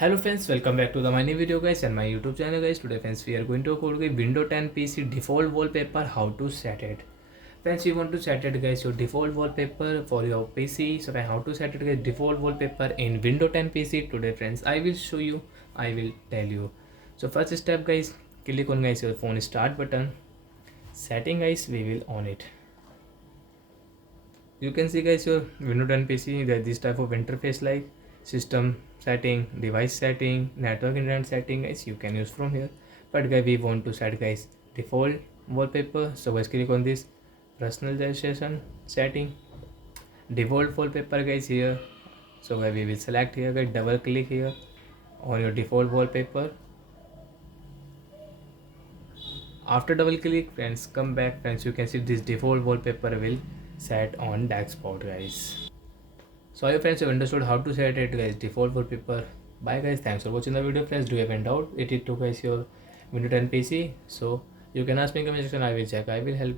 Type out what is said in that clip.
Hello friends, welcome back to the my new video guys and my YouTube channel guys. Today friends we are going to cover the Windows 10 PC default wallpaper, how to set it. Friends, you want to set it guys your default wallpaper for your PC. So how to set it guys default wallpaper in Windows 10 PC today friends. I will show you, I will tell you. So first step guys, click on guys your phone start button. Setting guys, we will on it. You can see guys your Windows 10 PC that this type of interface like system setting, device setting, network internet setting guys you can use from here. But guys we want to set guys default wallpaper. So guys click on this personalization setting, default wallpaper guys here. So guys we will select here guys, double click here on your default wallpaper. After double click friends, come back friends, you can see this default wallpaper will set on desktop guys. So I hope friends you understood how to set it guys default wallpaper. Bye guys, thanks for watching the video friends. Do you have any doubt it to guys your Windows 10 PC? So you can ask me in comment section, I will check, I will help you.